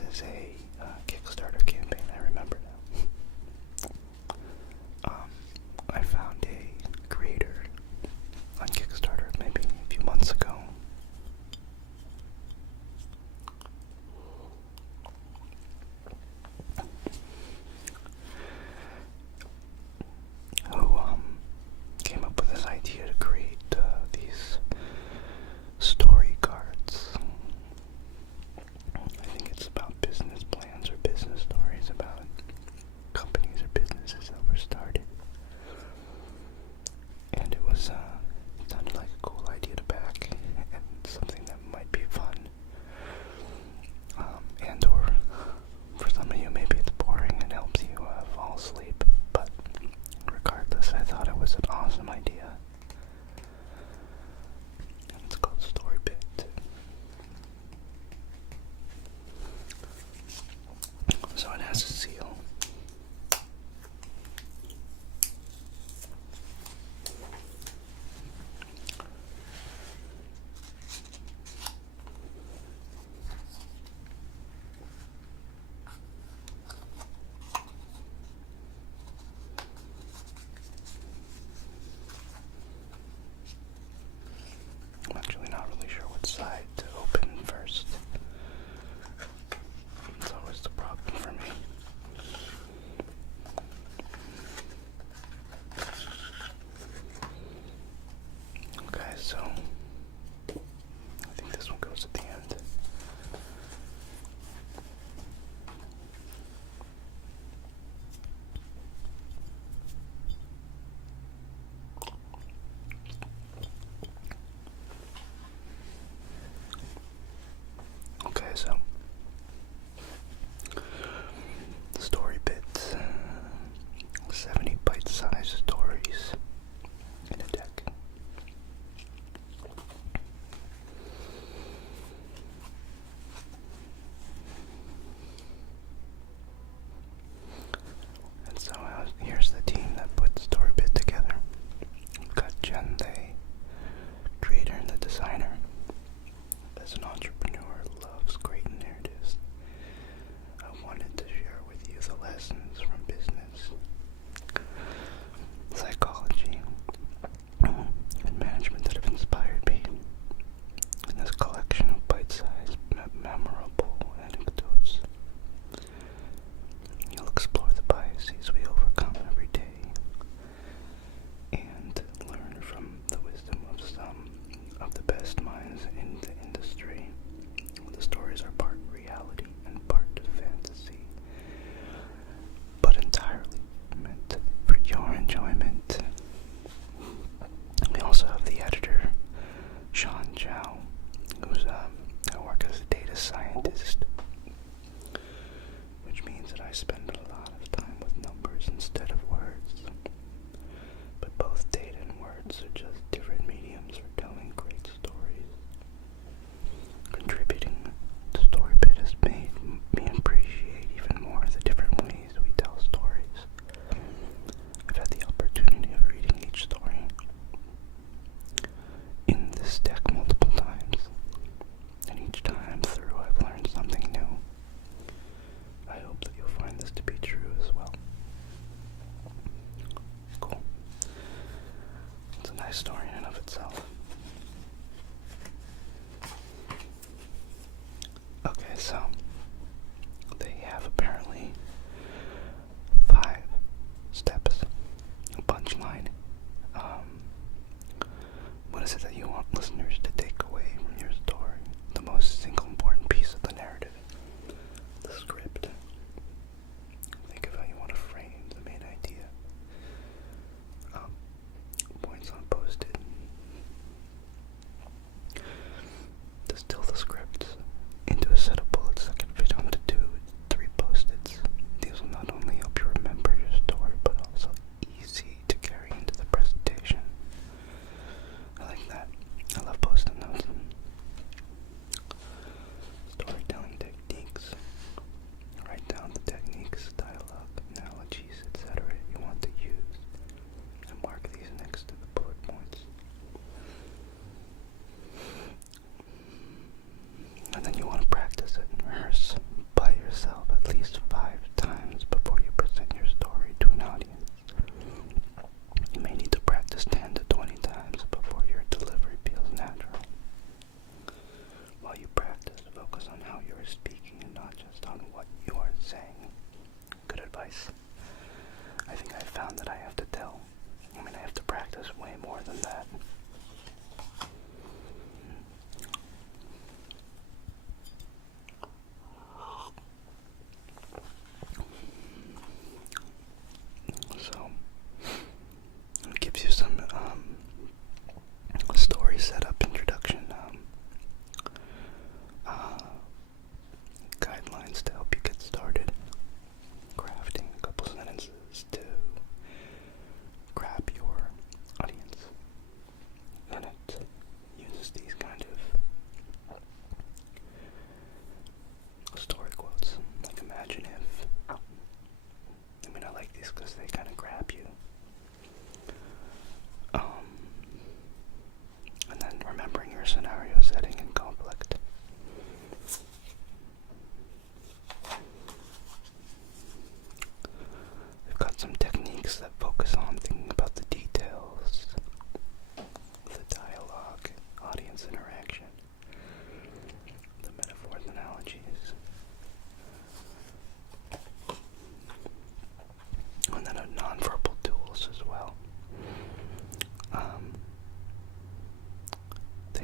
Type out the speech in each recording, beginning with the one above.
this is a Kickstarter campaign. I remember now. I found a creator on Kickstarter maybe a few months ago. Who came up with this idea to create these story cards. I think it's about business plans or business stories about companies or businesses that were started. And it was sounded like a cool idea to back and something that might be fun. And or for some of you maybe it's boring and helps you fall asleep. But regardless, I thought it was an awesome idea. It's called Story Bit. So it has a seal. I'm actually not really sure what side to open first. It's always the problem for me. Okay, so I think this one goes at the end. Okay, so story bits, 70 bite-sized stories in a deck. And so here's the team that put Storybit together. We've got Jen, the creator and the designer. As an entrepreneur who loves great narratives, I wanted to share with you the lessons from business, psychology, and management that have inspired me in this collection of bite-sized, memorable anecdotes. You'll explore the biases we overcome every day and learn from the wisdom of some of the best minds in the industry. The stories are part reality and part fantasy, but entirely meant for your enjoyment. We also have the editor, Sean Chow, who's I work as a data scientist, which means that I spend a lot of time with numbers instead of words. But both data and words are just different mediums for telling great stories. Contributing to Storybit has made me appreciate even more the different ways we tell stories. I've had the opportunity of reading each story in this deck multiple times, and each time through I've learned something new. I hope that you'll find this to be true as well. Cool. It's a nice story in and of itself. Okay, so they have apparently 5 steps, a punchline. What is it that you want listeners to take away from your story? The most single important piece of the narrative, the script. Think of how you want to frame the main idea. Points on post-it. Distill the script into a set of bullets that can fit onto 2, 3 post-its. These will not only help you remember your story, but also easy to carry into the presentation. I like that. I love post-it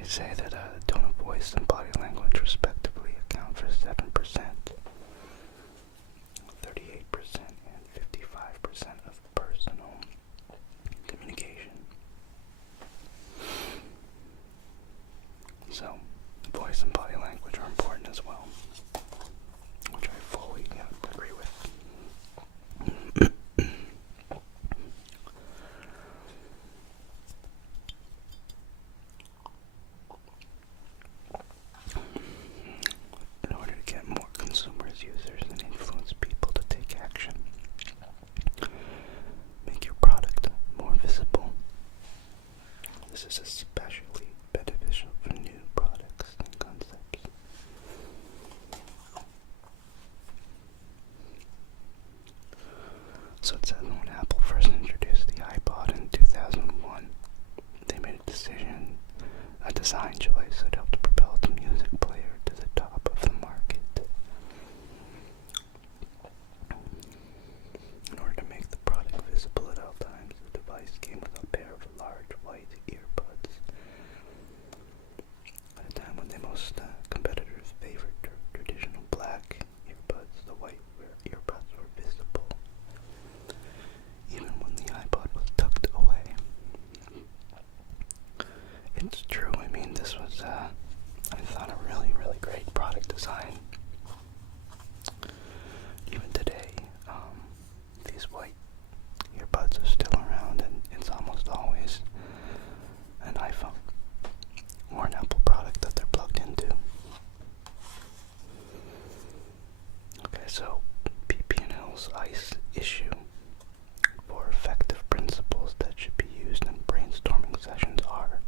They say that tone of voice and body language respectively account for 7%, 38%, and 55% of personal communication. So, voice and body language are important as well, which I fully agree with. In order to get more consumers, users, and influence people to take action, make your product more visible. This is especially beneficial for new products and concepts. So it says when Apple first introduced the iPod in 2001, they made a design choice that helped propel the music player to the top of the market. In order to make the product visible at all times, the device came with a pair of large white earbuds. At a time when most competitors favored traditional black earbuds, the white earbuds were visible, even when the iPod was tucked away. It's true, I mean, this was, I thought, a really, really great product design. Even today, these white earbuds are still around, and it's almost always an iPhone or an Apple product that they're plugged into. Okay, so PP&L's ICE issue for effective principles that should be used in brainstorming sessions are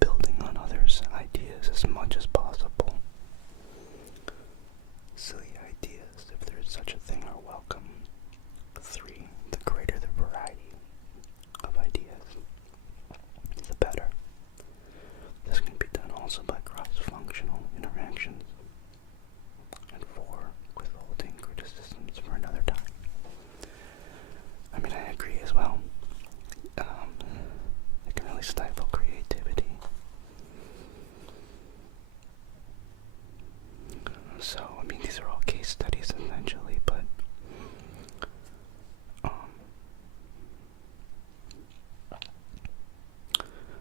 building on others' ideas as much as possible. Silly ideas, if there is such a thing, are welcome. 3. The greater the variety of ideas, the better. This can be done also by cross-functional interactions. And 4. Withholding criticisms for another time. I mean, I agree as well. It can really stifle creativity. So, I mean, these are all case studies essentially, but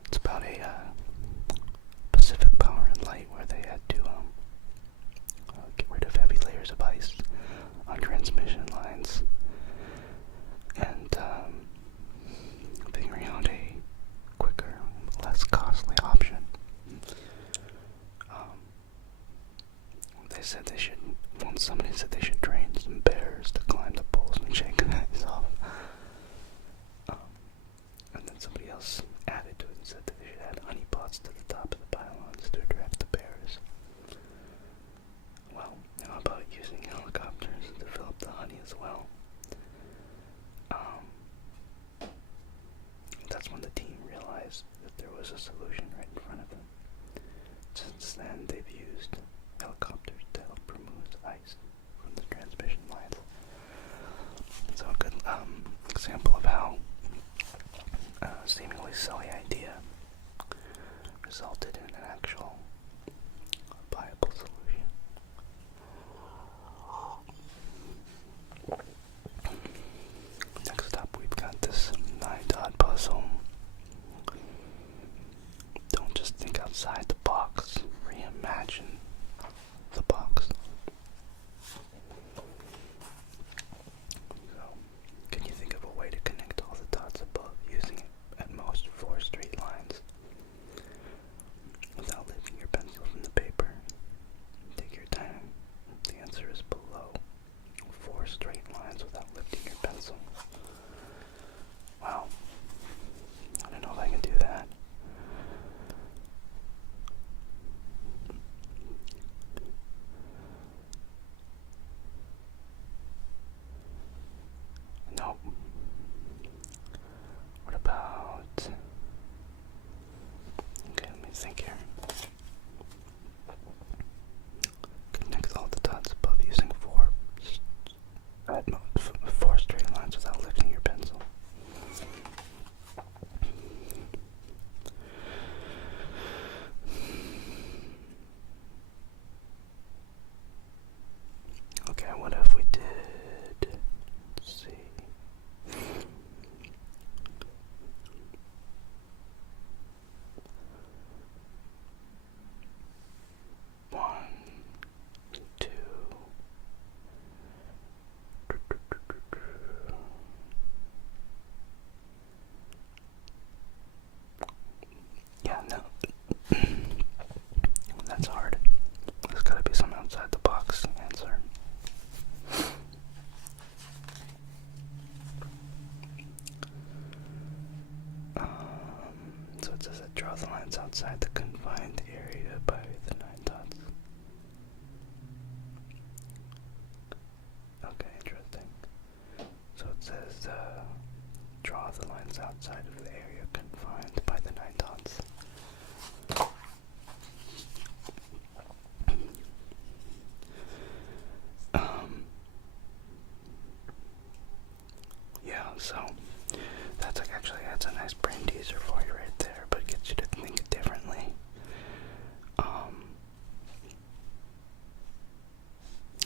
it's about a Pacific Power and Light where they had to get rid of heavy layers of ice on transmission lines, and figuring out a quicker, less costly option. Somebody said they should train some bears to climb the poles and shake the ice off. And then somebody else added to it and said that they should add honey pots to the top of the pylons to attract the bears. Well, how about using helicopters to fill up the honey as well? That's when the team realized that there was a solution right in front of them. Since then, they've used helicopters to help remove ice from the transmission lines. So a good example of how a seemingly silly idea resulted in an actual viable solution. Next up, we've got this 9-dot puzzle. Don't just think outside the box, reimagine the box. So, can you think of a way to connect all the dots above using at most 4 straight lines without lifting your pencil from the paper? Take your time. The answer is below. 4 straight lines without lifting your pencil. Wow. I don't know if I can do that. Draw the lines outside the confined area by the 9 dots. Okay, interesting. So it says, draw the lines outside of the area confined by the 9 dots. Yeah, so that's a nice brain teaser for you right there, but it gets you to think differently.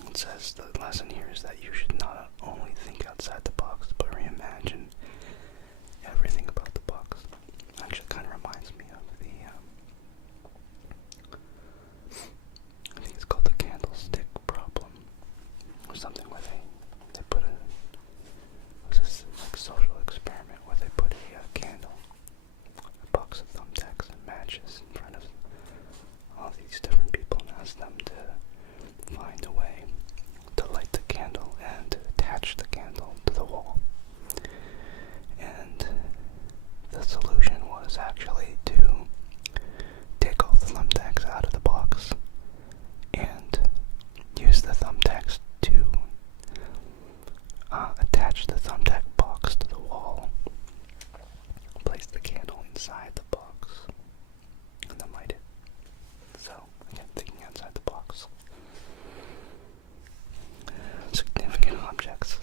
It says the lesson here is that you should not only think outside the box, but reimagine everything about the box. Actually, kind of reminds me of the, I think it's called the candlestick problem, or something where they put it was this like social experiment where they put a candle, a box of thumbtacks and matches in front of all these different people and asked them to find a way to light the candle and attach the candle to the wall. And the solution was actually to take all the thumbtacks out of the box and use the thumbtacks to attach the thumbtack box to the wall, place the candle inside the box, and then light it. So, again, thinking outside the box. Significant objects.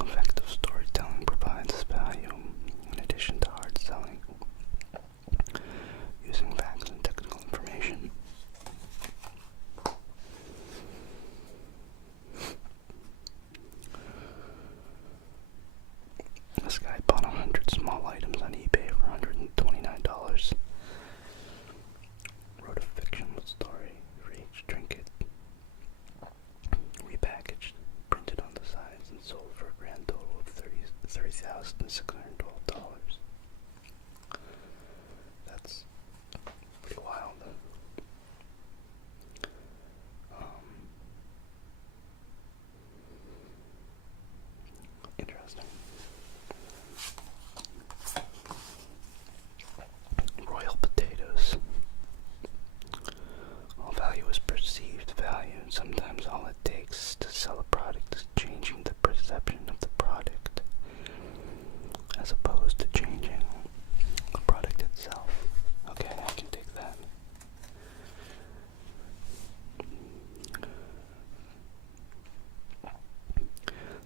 Effective storytelling provides value in addition to hard selling, using facts and technical information. This guy bought 100 small items on eBay for $129. Wrote a fictional story for each trinket, repackaged, printed on the sides, and sold for a grand total of $30,612. That's pretty wild. Interesting. Royal potatoes. All value is perceived value, and sometimes all it takes to sell a product is changing the perception of the product, as opposed to changing the product itself. Okay, I can take that.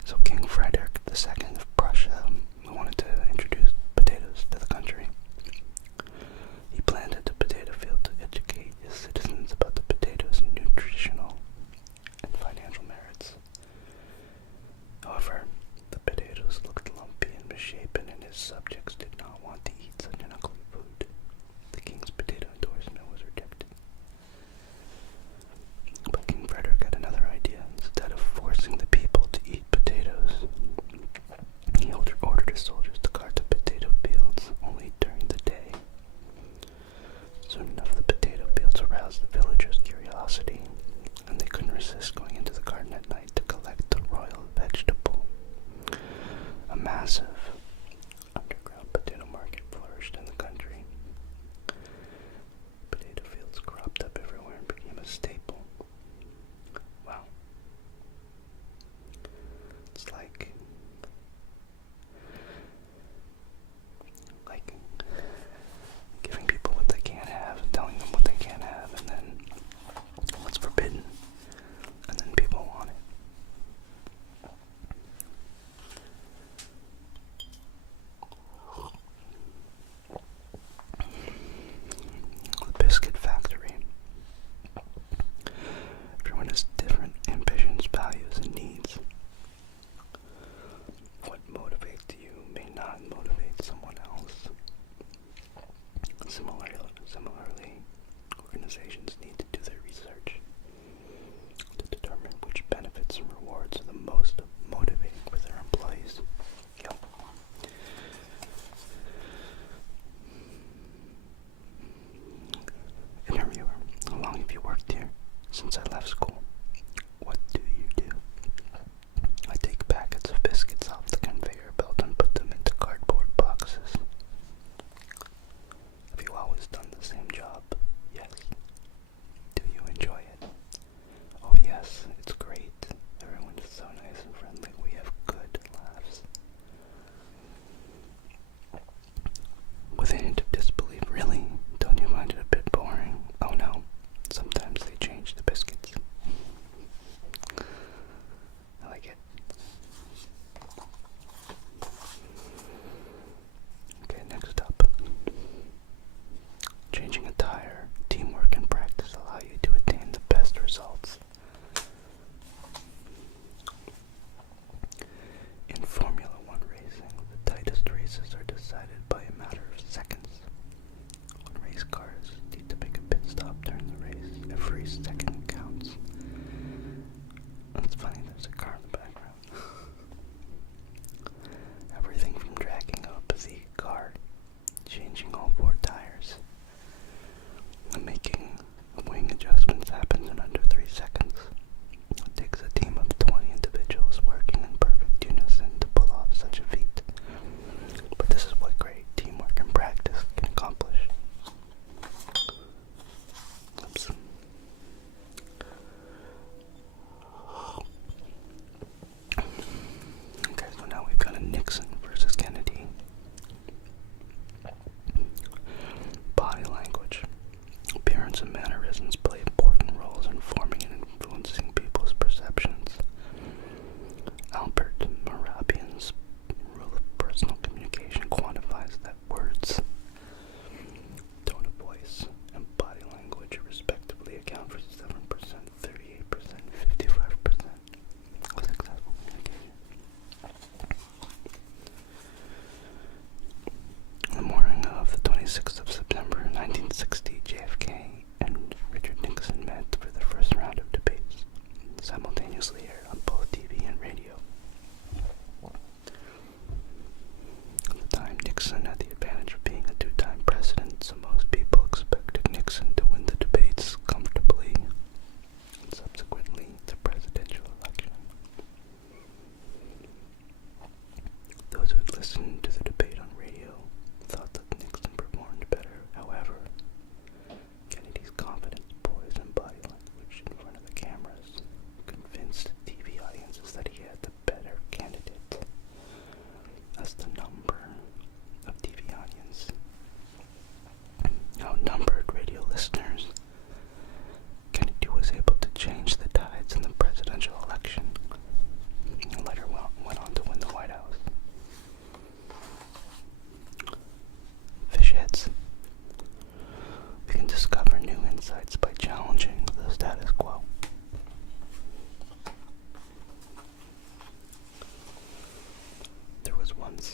So King Frederick II of Prussia wanted to introduce potatoes to the country. He planted a potato field to educate his citizens about the potato's nutritional and financial merits. However, the potatoes looked lumpy and misshapen, and his subjects did not want to eat such an ugly food. The king's potato endorsement was rejected. But King Frederick had another idea. Instead of forcing the people to eat potatoes, he ordered his soldiers to guard the potato fields only during the day. Soon enough, the potato fields aroused the villagers' curiosity, and they couldn't resist going into the garden at night to collect the royal vegetable. A massive underground potato market flourished in the country. Potato fields cropped up everywhere and became a staple. Wow. It's like giving people what they can't have and telling them what they can't have, and then what's forbidden, and then people want it.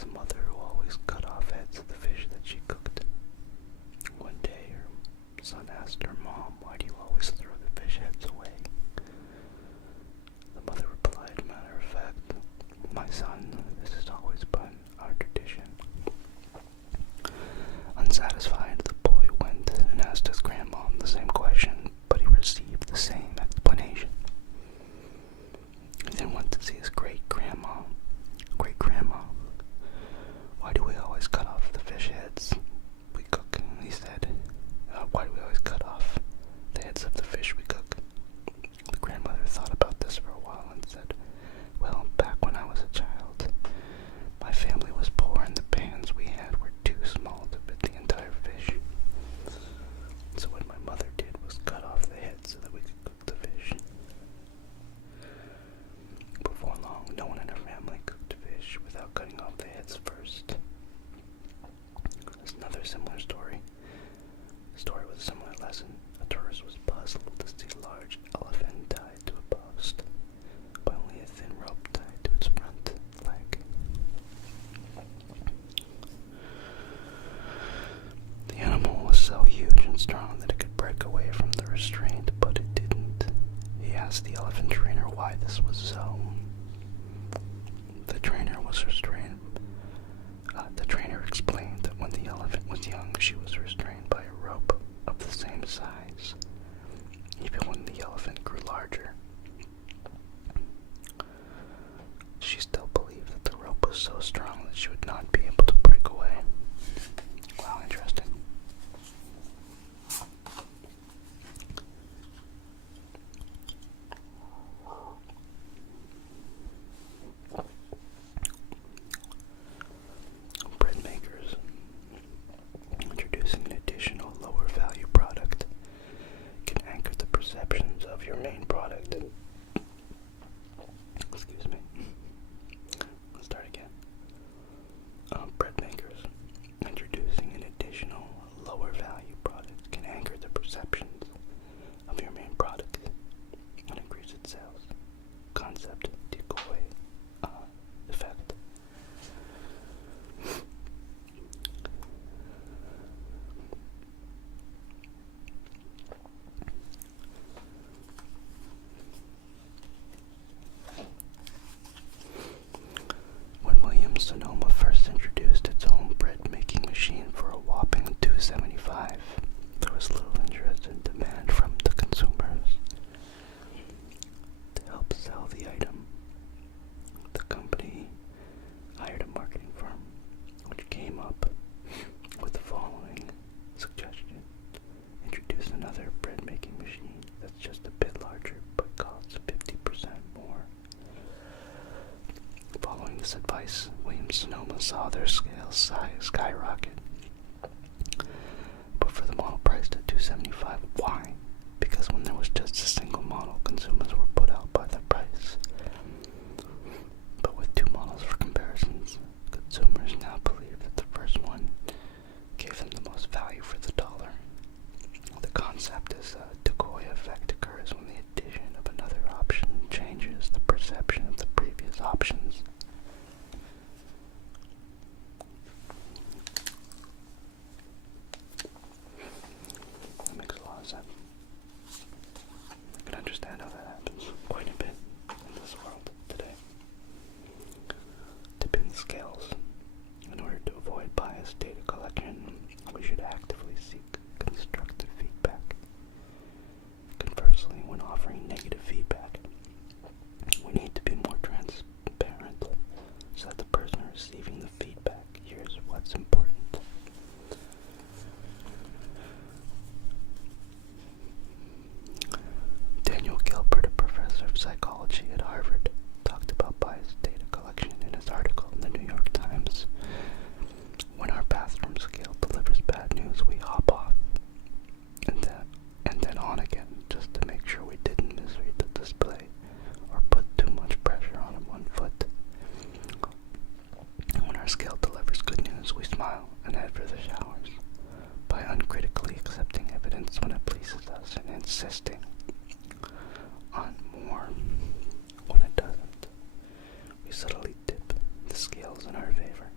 the mother who always cut off heads of the fish that she cooked. One day, her son asked her mom, "Why do you always throw the fish heads away?" The mother replied, "Matter of fact, my son, this has always been our tradition." Unsatisfied, the boy went and asked his grandmom the same question, but he received the same explanation. He then went to see his great-grandma. "Great-grandma, why do we always cut off the fish heads we cook?" He said. "Why do we always cut off the heads of the fish we cook?" The grandmother thought about this for a while and said, "Well, back when I was a child, my family was poor and the pans we had were too small to fit the entire fish. So what my mother did was cut off the head so that we could cook the fish." Before long, no one in her family cooked fish without cutting off the heads first. There's another similar story. A story with a similar lesson. A tourist was puzzled to see a large elephant tied to a post by only a thin rope tied to its front leg. The animal was so huge and strong that it could break away from the restraint, but it didn't. He asked the elephant trainer why this was so. The trainer explained that when the elephant was young, she was restrained by a rope of the same size. Even when the elephant grew larger, she still believed that the rope was so strong that she would not be able to break away. Wow, interesting. Bread makers introducing an additional lower value product can anchor the perceptions of your main product. Excuse me. Let's start again. Bread makers introducing an additional lower value product can anchor the perceptions of your main product and increase its sales. Concept decoy effect. When Williams-Sonoma first introduced its own bread-making machine for a whopping $2.75, there was little interest and demand from the consumers. To help sell the item, the company hired a marketing firm, which came up with the following suggestion: introduce another bread-making machine that's just a bit larger but costs 50% more. Following this advice, Williams-Sonoma saw their sales skyrocket. But for the model priced at $2.75, why? Because when there was just a single model, consumers were put out by that price. But with two models for comparisons, consumers now believe that the first one gave them the most value for the dollar. The concept is a decoy effect occurs when the addition of another option changes the perception of the previous options. That makes a lot of sense. I can understand how that happens quite a bit in this world today. To pin the scales, in order to avoid biased data collection, we should actively seek constructive feedback. Conversely, when offering negative feedback, we need to be more transparent so that the person receiving the feedback hears what's important. Daniel Gilbert, a professor of psychology at Harvard, talked about biased data collection in his article in the New York Times. When our bathroom scale delivers bad news, we hop off and then on again just to make sure we didn't misread the display or put too much pressure on one foot. And when our scale delivers good news, we smile and head for the showers by uncritically accepting evidence when it pleases us and insisting on more when it doesn't. We subtly dip the scales in our favor.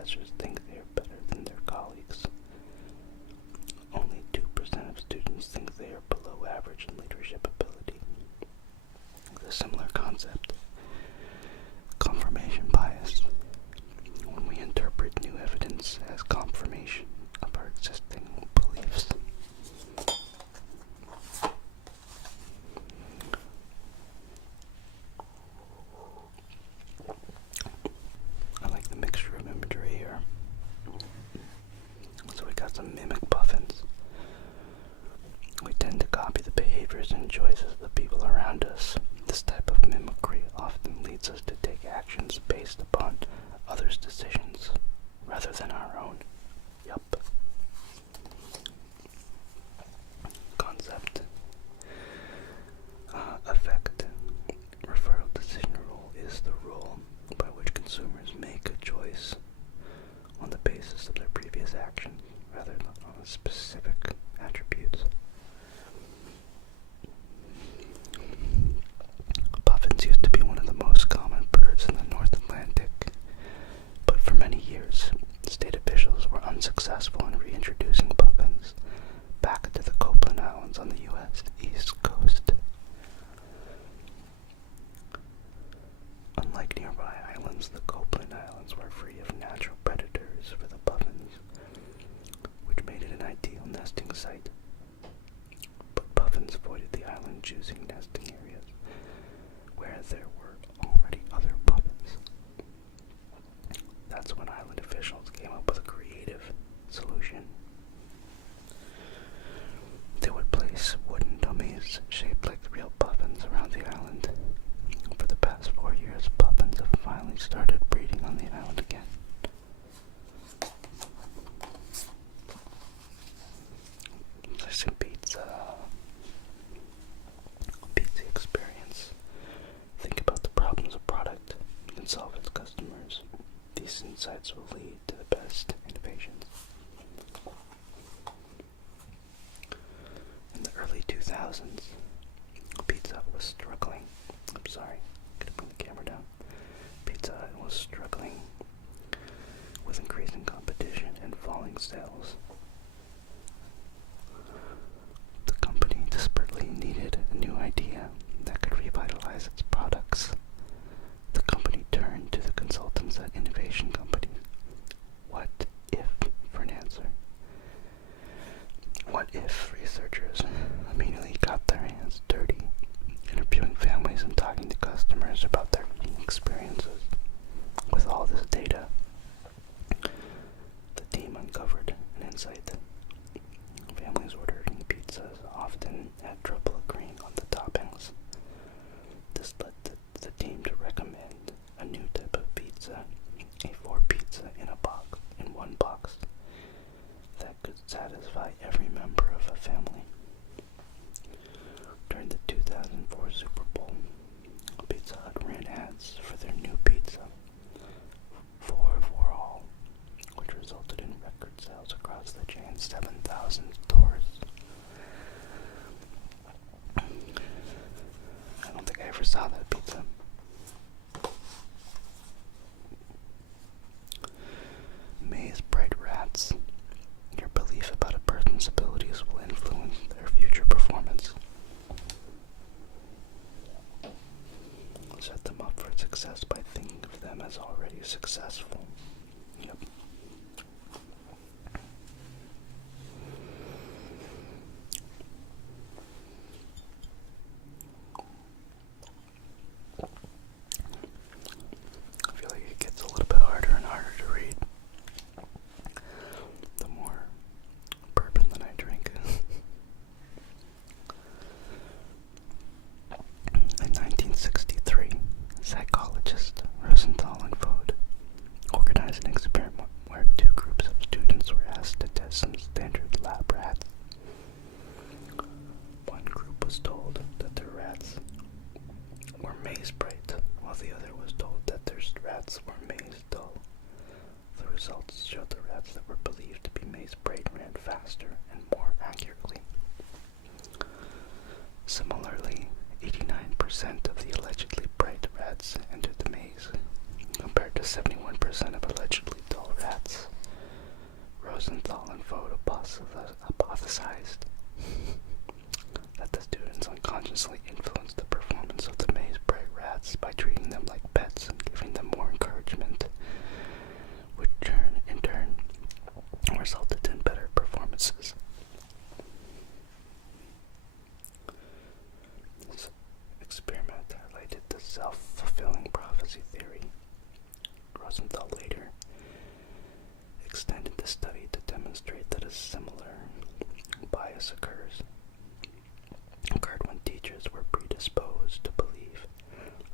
professors think they are better than their colleagues. Only 2% of students think they are below average in leadership ability. A similar concept, confirmation bias, when we interpret new evidence as confirmation of our existing beliefs. I like the mixture of imagery here. So we got some mimic puffins. We tend to copy the behaviors and choices of the people around us. This type of mimicry often leads us to take actions based upon others' decisions rather than our own. Yup. Concept. Effect. Referral decision rule is the rule by which consumers make a choice on the basis of their previous actions rather than on specific attributes. Puffins used to be one of the most common birds in the North Atlantic, but for many years, state officials were unsuccessful in reintroducing puffins back to the Copeland Islands on the U.S. East Coast. Unlike nearby islands, the Copeland Islands were free of natural predators for the puffins, which made it an ideal nesting site. But puffins avoided the island, choosing nesting areas where there were already other puffins. That's when island officials came up with a creative solution. They would place wooden dummies shaped like real puffins around the island. For the past 4 years, puffins have finally started breeding on the island again. There's some pizza experience. Think about the problems a product can solve its customers. These insights will lead to the best innovations. In the early 2000s, Pizza Hut was struggling. I'm sorry, gotta bring the camera down. Pizza Hut was struggling with increasing competition and falling sales. The company desperately needed a new idea that could revitalize its products. The company turned to the consultants at innovation companies. What if for an answer? What if researchers immediately got their hands dirty, interviewing families and talking to customers about their eating experiences? With all this data, the team uncovered an insight. Families ordering pizzas often had trouble agreeing on the toppings. This led the team to recommend a new type of pizza, a 4-pizza in one box that could satisfy every member of a family. During the 2004 Super Bowl, Pizza Hut ran ads for their new pizza, 4 for all, which resulted in record sales across the chain's 7,000 stores. I don't think I ever saw that pizza. Maze bright rats. Your belief about a person's abilities will influence their future performance. Set them up for success by thinking of them as already successful. Yep. I feel like it gets a little bit harder and harder to read the more bourbon that I drink. In 1963, psychologist Rosenthal and Fode organized an experiment where 2 groups of students were asked to test some standard lab rats. One group was told that their rats were maze bright, while the other was told that their rats were maze dull. The results showed the rats that were believed to be maze bright ran faster and more accurately. Similarly, 89% of the allegedly bright rats entered the maze, compared to 71% of allegedly dull rats. Rosenthal and Vogt hypothesized that the students unconsciously influenced the performance of the maze prey rats by treating them like pets and giving them more encouragement, which in turn resulted in better performances. This experiment highlighted the self-fulfilling prophecy theory. Rosenthal later extended the study to demonstrate that a similar bias occurred when teachers were predisposed to believe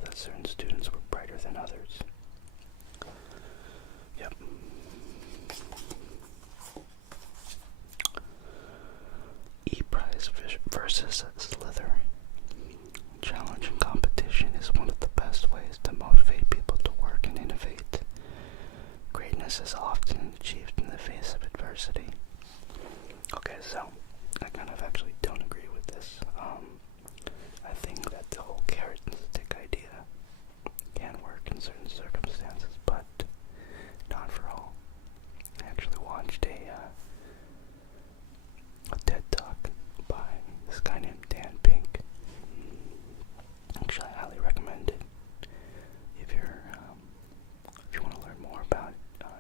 that certain students were brighter than others. Yep. E-Prize versus Slither. Challenge and competition is one of the best ways to motivate people to work and innovate. Greatness is often achieved in the face of adversity. Okay, so I kind of actually don't agree with this. I think that the whole carrot and stick idea can work in certain circumstances, but not for all. I actually watched a TED Talk by this guy named Dan Pink. Actually, I highly recommend it if you want to learn more about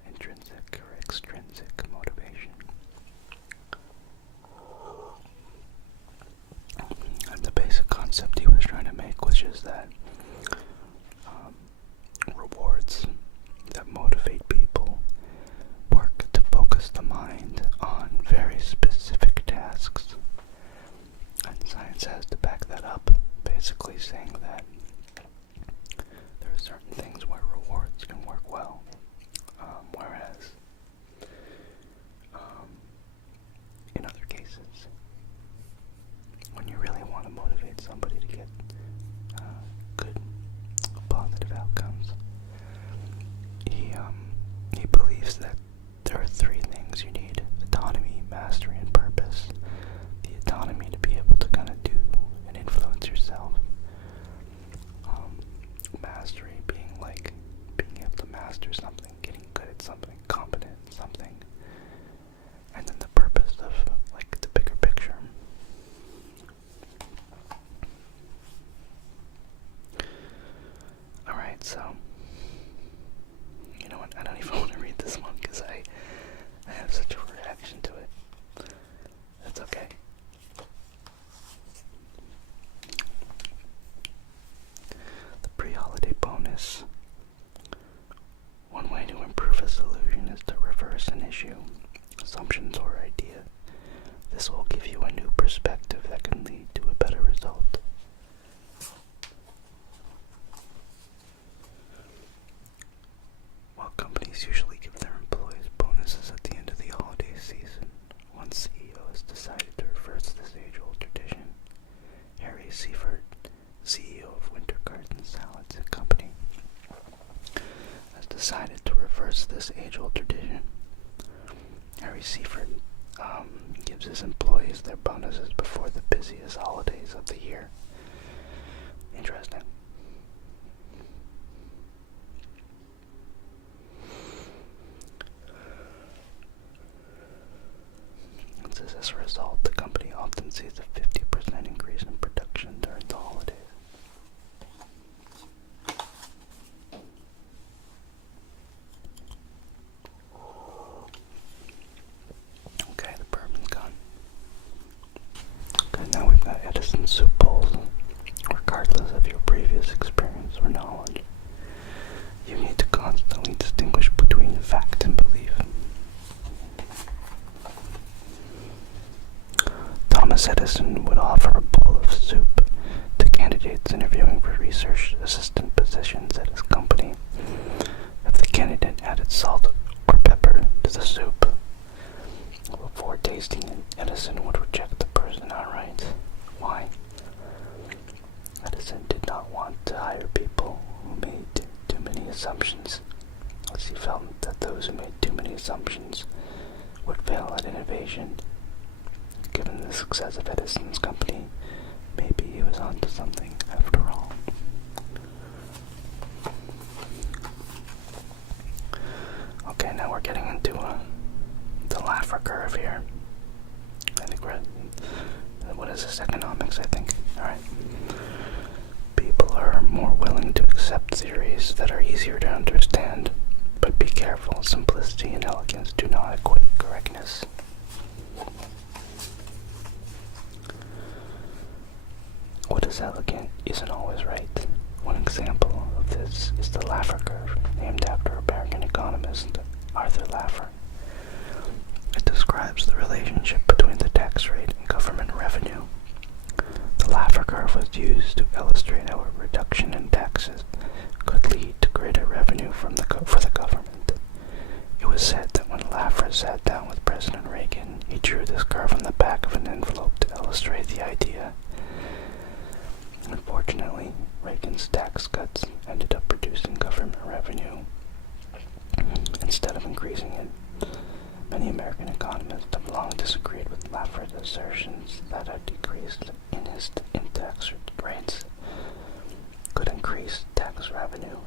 intrinsic or extrinsic motivation. And the basic concept he was trying to make, which is that rewards that motivate people work to focus the mind on very specific tasks. And science has to back that up, basically saying that there are certain things where rewards can work well, whereas in other cases, when you really want to motivate somebody to get good, positive outcomes, he believes that there are three things you need: autonomy, mastery, and purpose. The autonomy to be able to kind of do and influence yourself. Mastery being like being able to master something, getting good at something, competent at something. And then the purpose of like the bigger picture. Alright, so you know what, I don't even want to read this one because I have such a reaction to it. That's okay. The pre-holiday bonus. One way to improve a solution is to reverse an issue, assumptions, or idea. This will give you a new perspective that can lead to a better result. While companies usually give their employees bonuses at the end of the holiday season, one CEO has decided to reverse this age-old tradition. Harry Seifert, CEO of Winter Garden Salads & Company, has decided to reverse this age-old tradition. Harry Seifert gives his employees their bonuses before the busiest holidays of the year. Interesting. It says as a result, the company often sees a 50% increase in production during the holidays. Okay, the bourbon's gone. Okay, now we've got Edison soup bowls. Regardless of your previous experience or knowledge, you need to constantly distinguish between fact and belief. Thomas Edison would offer a bowl of soup to candidates interviewing for research assistant positions at his company if the candidate added salt or pepper to the soup. Before tasting it, Edison would reject the person outright. Why? Edison did not want to hire people who made too many assumptions, as he felt that those who made too many assumptions would fail at innovation. Given the success of Edison's company, maybe he was onto something after all. Okay, now we're getting more willing to accept theories that are easier to understand. But be careful, simplicity and elegance do not equate correctness. What is elegant isn't always right. One example of this is the Laffer curve, named after American economist Arthur Laffer. It describes the relationship between the tax rate and government revenue. The Laffer curve was used to illustrate how a reduction in taxes could lead to greater revenue for the government. It was said that when Laffer sat down with President Reagan, he drew this curve on the back of an envelope to illustrate the idea. Unfortunately, Reagan's tax cuts ended up reducing government revenue instead of increasing it. Many American economists have long disagreed with Laffer's assertions that a decrease in tax rates could increase tax revenue.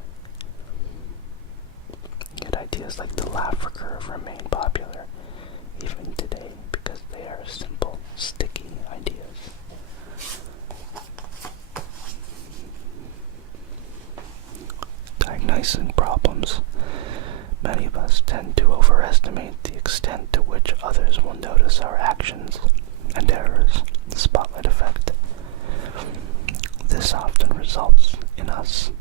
Yet ideas like the Laffer curve remain popular even today because they are simple, sticky ideas. Diagnosing problems. Many of us tend to overestimate the extent to which others will notice our actions and errors, the spotlight effect. This often results in us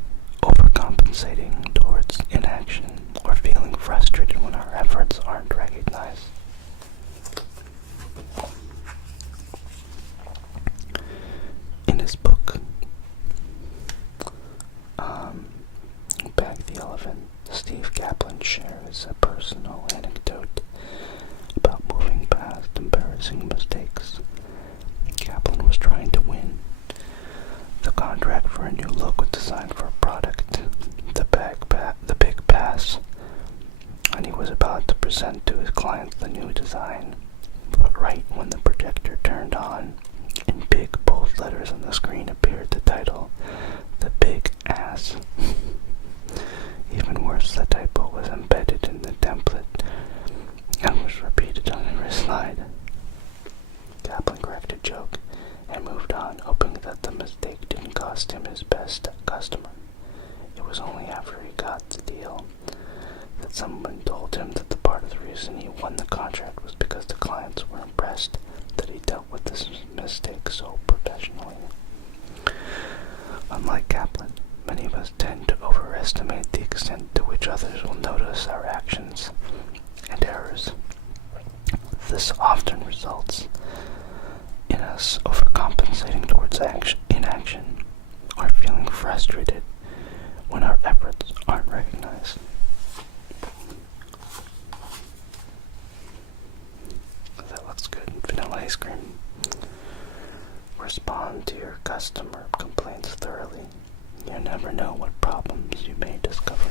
overcompensating towards inaction or feeling frustrated when our efforts aren't recognized. In his book, Bag the Elephant, Steve Kaplan shares a personal anecdote about moving past embarrassing mistakes. Kaplan was trying to win the contract for a new logo design for a product, the Big Pass, and he was about to present to his clients the new design. But right when the projector turned on, in big bold letters on the screen appeared the title, The Big Ass. Even worse, the typo was embedded in the template and was repeated on every slide. Kaplan cracked a joke and moved on, hoping that the mistake didn't cost him his best customer. It was only after he got the deal that someone told him that the part of the reason he won the contract was because the clients were impressed that he dealt with this mistake so professionally. Unlike Kaplan, many of us tend to overestimate the extent to which others will notice our actions and errors. This often results in us overcompensating towards inaction or feeling frustrated when our efforts aren't recognized. That looks good. Vanilla ice cream. Respond to your customer complaints thoroughly. You never know what problems you may discover.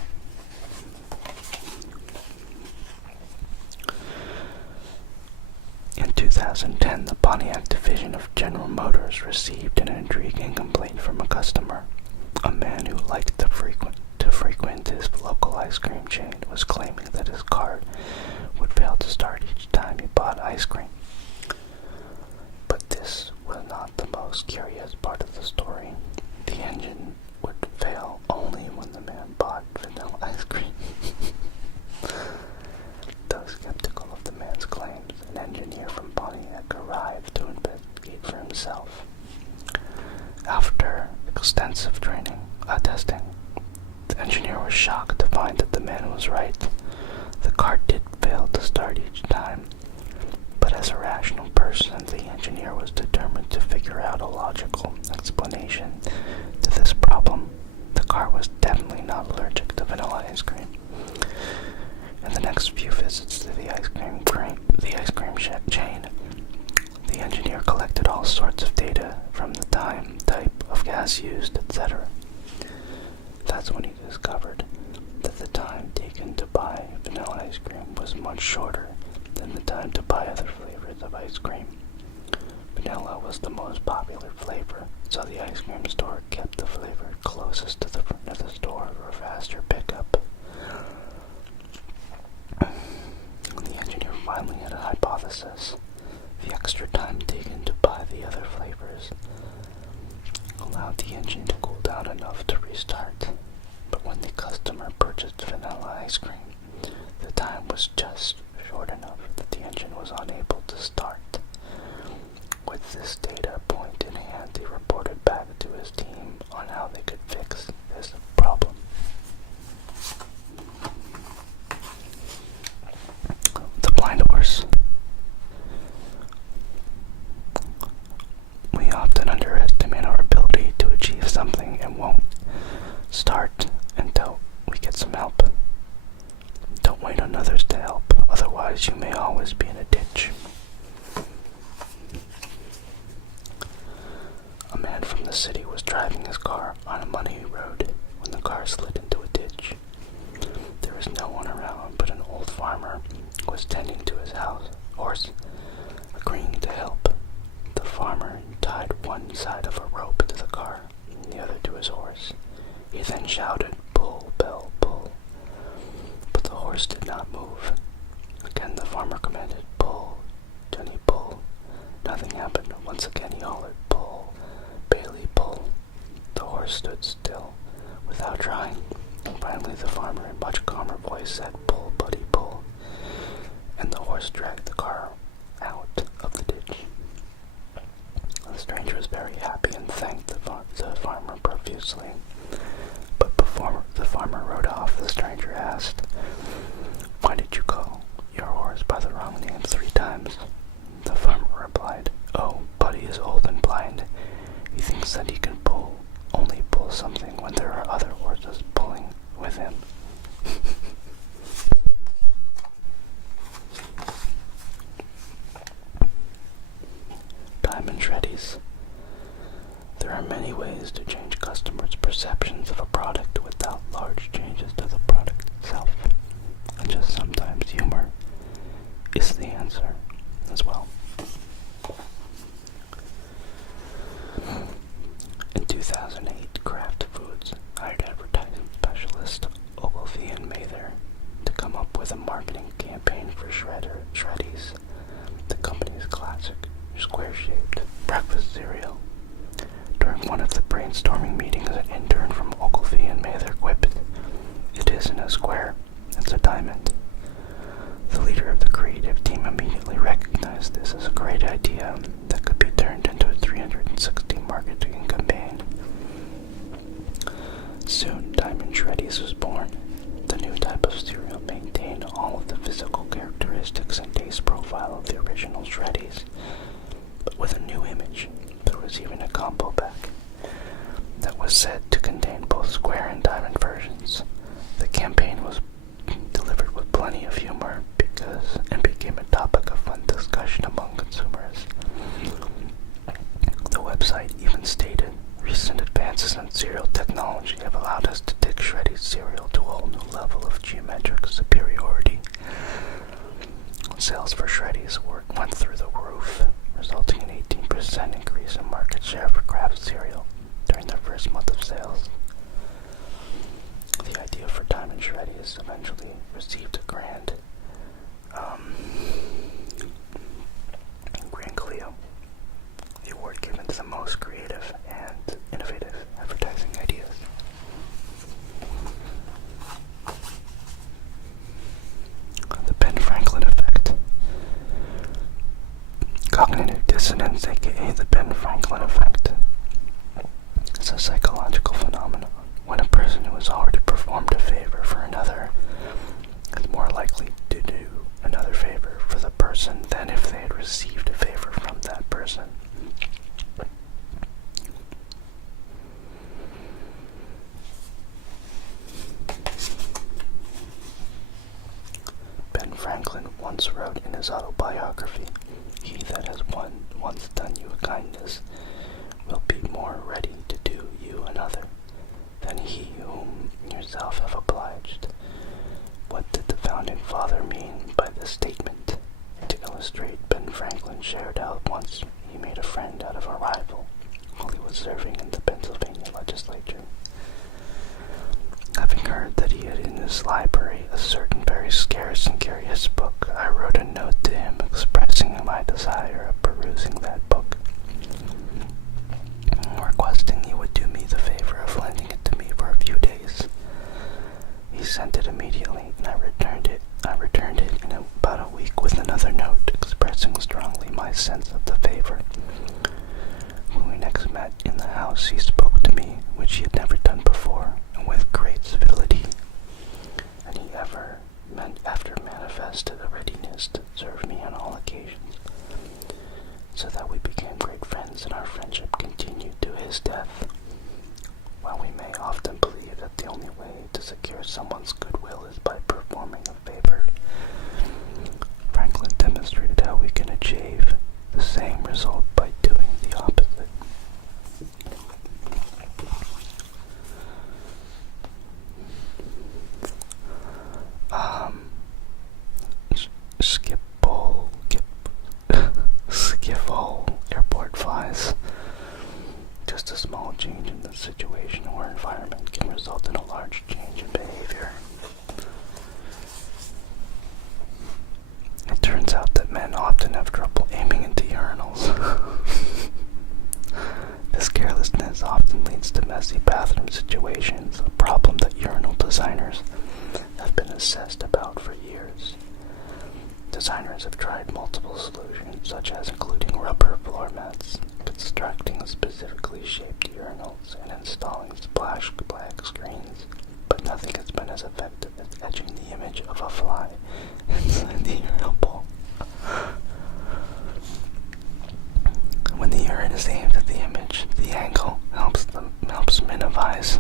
In 2010, the Pontiac division of General Motors received an intriguing complaint from a customer. A man who liked to frequent his local ice cream chain was claiming that his car would fail to start each time he bought ice cream. But this was not the most curious part of the story. The engine would fail only when the man bought vanilla ice cream. Though skeptical of the man's claims, an engineer from Pontiac arrived to investigate for himself. After extensive testing, the engineer was shocked to find that the man was right. The car did fail to start each time, but as a rational person, the engineer was determined to figure out a logical explanation to this problem. The car was definitely not allergic to vanilla ice cream. In the next few visits to the ice cream chain, the engineer collected all sorts of data from the time, type of gas used, etc. That's when he discovered that the time taken to buy vanilla ice cream was much shorter than the time to buy other flavors of ice cream. Vanilla was the most popular flavor, so the ice cream store kept the flavor closest to the front of the store for faster pickup. The engineer finally had a hypothesis. The extra time taken to buy the other flavors allowed the engine to cool down enough to restart. But when the customer purchased vanilla ice cream, the time was just short enough that the engine was unable to start. With this data point in hand, he reported back to his team on how they could fix this problem. The blind horse. We often underestimate our ability to achieve something and won't start until we get some help. Don't wait on others to help, otherwise you may always be in a ditch. A man from the city was driving his car on a muddy road when the car slid into a ditch. There was no one around but an old farmer who was tending to his horse, agreeing to help. The farmer tied one side of a rope to the car and the other to his horse. He then shouted, "Pull, Bell, pull." But the horse did not move. Again the farmer commanded, "Pull, Jenny, pull." Nothing happened. Once again he hollered, "Pull, Bailey, pull." The horse stood still, without trying, and finally the farmer in much calmer voice said, "Pull, buddy, pull." And the horse dragged the car out of the ditch. The stranger was very happy and thanked the farmer profusely. But before the farmer rode off, the stranger asked, "Why did you call your horse by the wrong name 3 times? The farmer replied, "Oh, Buddy is old and blind. He thinks that he can only pull something when there are other horses pulling with him." Diamond Shreddies. There are many ways to change customers' perceptions of a product without large changes to the product itself. And just sometimes humor is the answer as well. In 2008, Kraft Foods hired advertising specialist Ogilvy and Mather to come up with a marketing campaign for Shreddies, the company's classic square-shaped breakfast cereal. During one of the brainstorming meetings, an intern from Ogilvy and Mather quipped, "It isn't a square, it's a diamond." The leader of the creative team immediately recognized this as a great idea that could be turned into a 360 marketing campaign. Soon, Diamond Shreddies was born. The new type of cereal maintained all of the physical characteristics and taste profile of the original Shreddies, but with a new image. There was even a combo pack that was said to contain both square and diamond versions. The campaign was delivered with plenty of humor and became a topic of fun discussion among consumers. The website even stated, "Recent advances in cereal technology have allowed us to take Shreddies cereal to a whole new level of geometric superiority." Sales for Shreddies went through the roof, resulting in an 18% increase in market share for Kraft cereal during their first month of sales. The idea for Diamond Shreddies eventually received a Grand Clio, the award given to the most creative and innovative advertising ideas. The Ben Franklin effect. Cognitive dissonance, aka the Ben Franklin effect, is a psychological phenomenon when a person who has already performed a favor for another is more likely to do another favor for the person than if they had received a favor from that person. Ben Franklin once wrote in his autobiography, "He that has once done you a kindness will be more ready to do you another than he whom yourself have obliged." What did the founding father mean by this statement? To illustrate, Ben Franklin shared how once he made a friend out of a rival while he was serving in the Pennsylvania legislature. Having heard that he had in his library a certain very scarce and curious book, I wrote a note to him expressing my desire of perusing that book, requesting he would do me the favor of lending it to me for a sent it immediately, and I returned it in about a week with another note expressing strongly my sense of the favor. When we next met in the house, he spoke to me, which he had never done before, and with great civility, and he after manifested a readiness to serve me on all occasions, so that we became great friends, and our friendship continued to his death. While we may often believe that the only way to secure someone's goodwill is by performing a favor, Franklin demonstrated how we can achieve the same result by doing the opposite. Schiphol Airport flies. Just a small change in the situation or environment can result in a large change in behavior. It turns out that men often have trouble aiming into urinals. This carelessness often leads to messy bathroom situations, a problem that urinal designers have been obsessed about for years. Designers have tried multiple solutions, such as including rubber floor mats, constructing specifically shaped urinals, and installing splash black screens, but nothing has been as effective as etching the image of a fly inside the urinal bowl. When the urine is aimed at the image, the angle helps minimize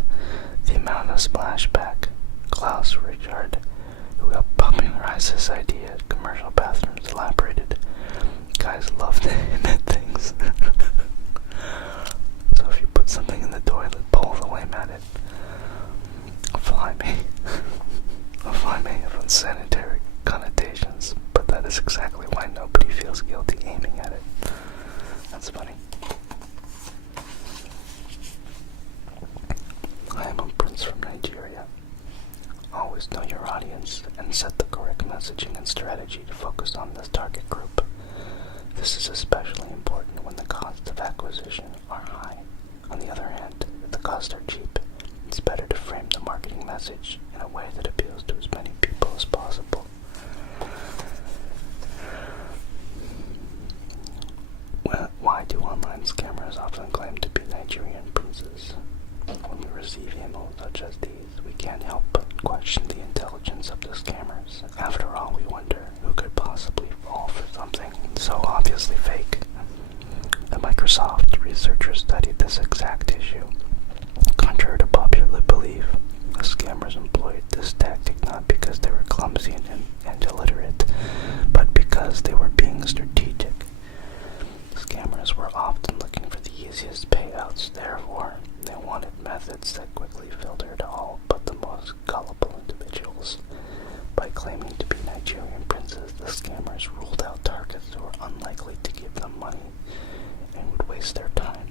the amount of splashback. Klaus Richard, who helped popularize this idea at commercial bathrooms, elaborated, "Guys love to aim at things." So if you put something in the toilet, pull the flame at it. A fly may have unsanitary connotations, but that is exactly why nobody feels guilty aiming at it. That's funny. I am a prince from Nigeria. Always know your audience and set the correct messaging and strategy to focus on this target group. This is especially important when the costs of acquisition are high. On the other hand, if the costs are cheap, it's better to frame the marketing message in a way that appeals to as many people as possible. Why do online scammers often claim to be Nigerian princes? When we receive emails such as these, we can't help but question the intelligence of the scammers. After all, we wonder who could possibly fall for something so obviously fake. At Microsoft, researchers studied this exact issue. Contrary to popular belief, the scammers employed this tactic not because they were clumsy and illiterate, but because they were being strategic. Scammers were often looking for the easiest payouts, therefore, they wanted methods that quickly filtered all but the most gullible individuals. By claiming to be Nigerian princes, the scammers ruled out targets who were unlikely to give them money and would waste their time,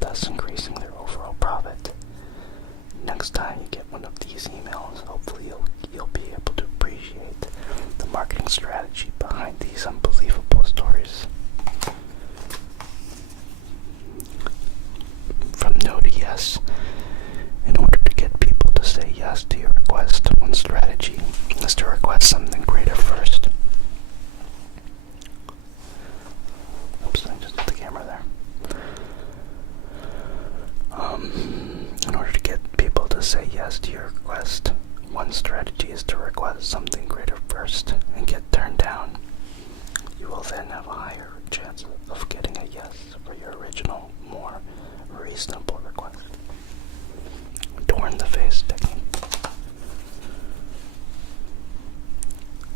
thus increasing their overall profit. Next time you get one of these emails, hopefully you'll be able to appreciate the marketing strategy behind these unbelievable stories. From no to yes. In order to get people to say yes to your request, one strategy is to request something greater first. Oops, I just hit the camera there. In order to get people to say yes to your request, one strategy is to request something greater first and get turned down. You will then have a higher chance of getting a yes for your original, more reasonable request. Door in the face technique.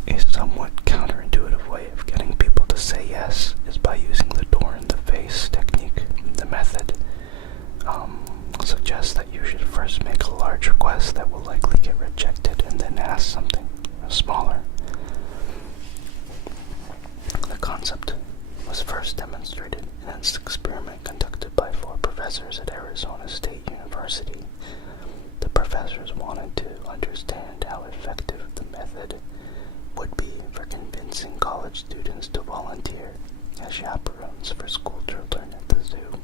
A somewhat counterintuitive way of getting people to say yes is by using the door in the face technique. The method suggests that you should first make a large request that will likely get rejected and then ask something smaller. The concept was first demonstrated in an experiment conducted by 4 professors at Arizona State University. The professors wanted to understand how effective the method would be for convincing college students to volunteer as chaperones for school children at the zoo.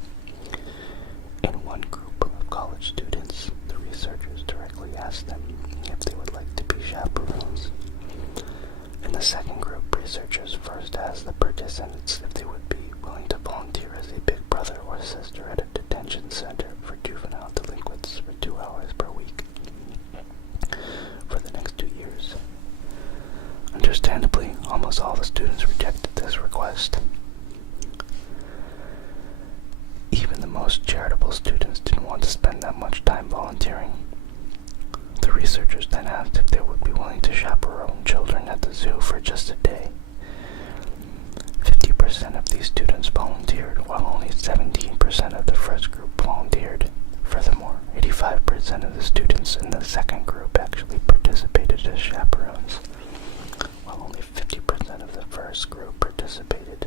In one group of college students, the researchers directly asked them if they would like to chaperones. In the second group, researchers first asked the participants if they would be willing to volunteer as a big brother or sister at a detention center for juvenile delinquents for 2 hours per week for the next 2 years. Understandably, almost all the students rejected this request. Even the most charitable students didn't want to spend that much time volunteering. The researchers then asked if they would be willing to chaperone children at the zoo for just a day. 50% of these students volunteered, while only 17% of the first group volunteered. Furthermore, 85% of the students in the second group actually participated as chaperones, while only 50% of the first group participated.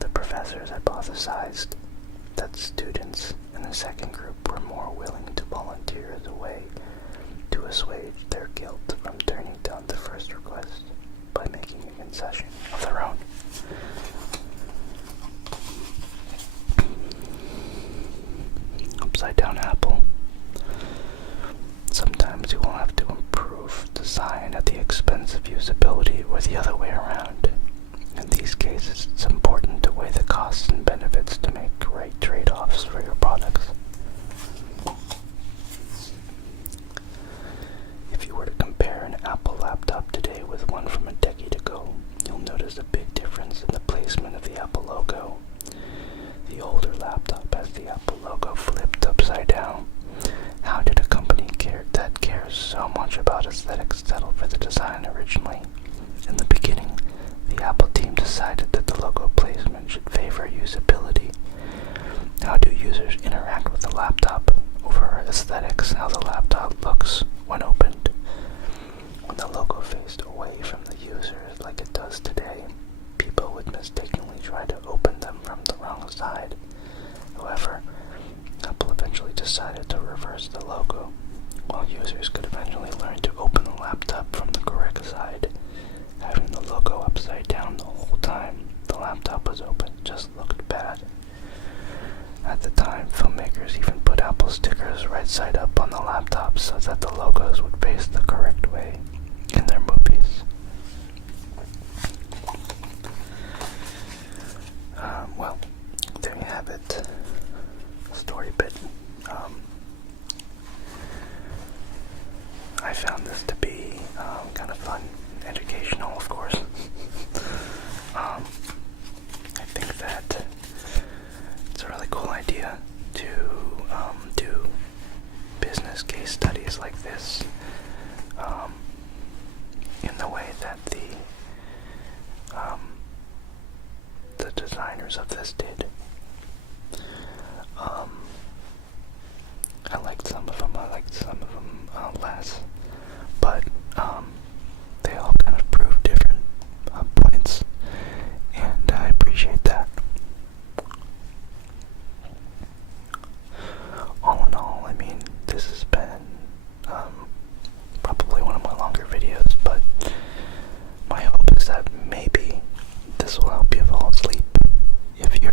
The professors hypothesized that students in the second group were more willing to volunteer as a way to assuage their guilt from turning down the first request by making a concession of their own. Upside down apple. Sometimes you will have to improve design at the expense of usability or the other way around. In these cases, it's important to weigh the costs and benefits to make right trade-offs for your products. If you were to compare an Apple laptop today with one from a decade ago, you'll notice a big difference in the placement of the Apple logo. The older laptop has the Apple logo flipped upside down. How did a company that cares so much about aesthetics settle for the design originally? In the beginning, the Apple team decided that the logo placement should favor usability. How do users interact with the laptop? Over aesthetics, how the laptop looks when opened. When the logo faced away from the user like it does today, people would mistakenly try to open them from the wrong side. However, Apple eventually decided to reverse the logo. While users could eventually learn to open the laptop from the correct side, having the logo upside down the whole time the laptop was open just looked bad. At the time, filmmakers even put Apple stickers right side up on the laptops so that the logos would face the correct way in their movies. Well, there you have it. Story bit. I found this to be kind of fun, educational, of course. I think that it's a really cool idea to do business case studies like this in the way that the designers of this did. I liked some of them, less, but they all kind of prove different points, and I appreciate that. All in all, I mean, this has been probably one of my longer videos, but my hope is that maybe this will help you fall asleep if you're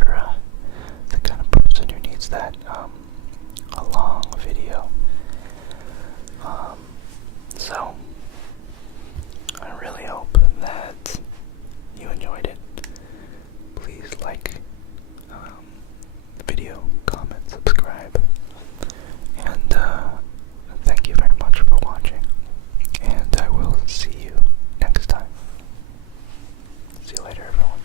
the kind of person who needs that a long video. So I really hope that you enjoyed it. Please like the video, comment, subscribe, and thank you very much for watching, and I will see you next time. See you later, everyone.